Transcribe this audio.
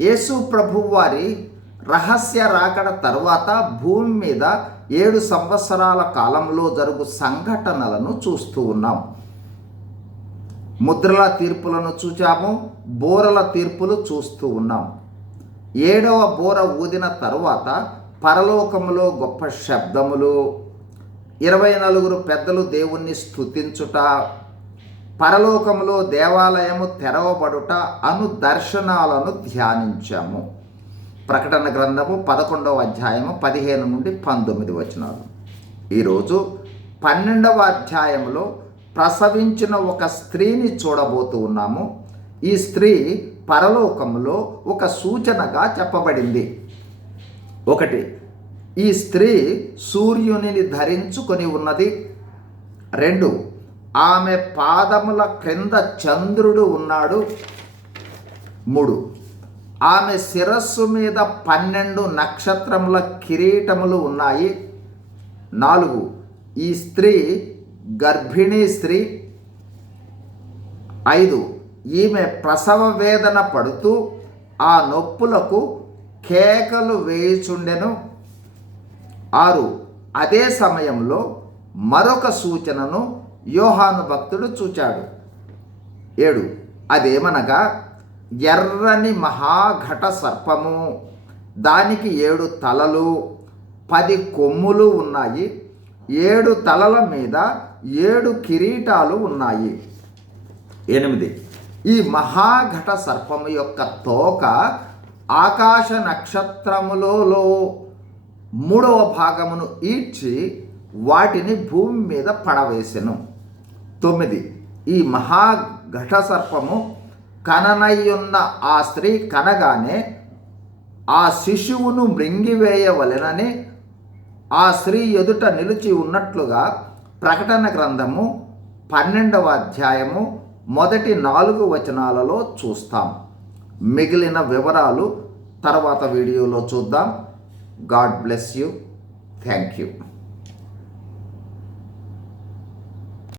యేసు ప్రభు వారి రహస్య రాకడ తర్వాత భూమి మీద ఏడు సంవత్సరాల కాలంలో జరుగు సంఘటనలను చూస్తూ ఉన్నాం. ముద్రల తీర్పులను చూచాము బోరల తీర్పులు చూస్తూ ఉన్నాం. ఏడవ బోర ఊదిన తరువాత పరలోకములో గొప్ప శబ్దములు ఇరవై నలుగురు పెద్దలు దేవుణ్ణి స్తుతించుట పరలోకములో దేవాలయము తెరవబడుట అను దర్శనాలను ధ్యానించాము. ప్రకటన గ్రంథము పదకొండవ అధ్యాయము పదిహేను నుండి పంతొమ్మిది వచనాలు. ఈరోజు పన్నెండవ అధ్యాయంలో ప్రసవించిన ఒక స్త్రీని చూడబోతూ ఉన్నాము. ఈ స్త్రీ పరలోకంలో ఒక సూచనగా చెప్పబడింది. ఒకటి ఈ స్త్రీ సూర్యునిని ధరించుకొని ఉన్నది. రెండు ఆమె పాదముల క్రింద చంద్రుడు ఉన్నాడు. మూడు. ఆమె శిరస్సు మీద పన్నెండు నక్షత్రముల కిరీటములు ఉన్నాయి. నాలుగు. ఈ స్త్రీ గర్భిణీ స్త్రీ. ఐదు. ఈమె ప్రసవ వేదన పడుతూ ఆ నొప్పులకు కేకలు వేయుచుండెను. ఆరు. అదే సమయంలో మరొక సూచనను యోహాను భక్తుడు చూచాడు. ఏడు అదేమనగా ఎర్రని మహాఘట సర్పము దానికి ఏడు తలలు పది కొమ్ములు ఉన్నాయి ఏడు తలల మీద ఏడు కిరీటాలు ఉన్నాయి. ఎనిమిది ఈ మహాఘట సర్పము యొక్క తోక ఆకాశ నక్షత్రములలో మూడవ భాగమును ఈడ్చి వాటిని భూమి మీద పడవేసెను. తొమ్మిది. ఈ మహాఘట సర్పము కననయ్యున్న ఆ స్త్రీ కనగానే ఆ శిశువును మృంగివేయవలెనని ఆ స్త్రీ ఎదుట నిలిచి ఉన్నట్లుగా ప్రకటన గ్రంథము పన్నెండవ అధ్యాయము మొదటి నాలుగు వచనాలలో చూస్తాం. మిగిలిన వివరాలు తర్వాత వీడియోలో చూద్దాం. God bless you. Thank you.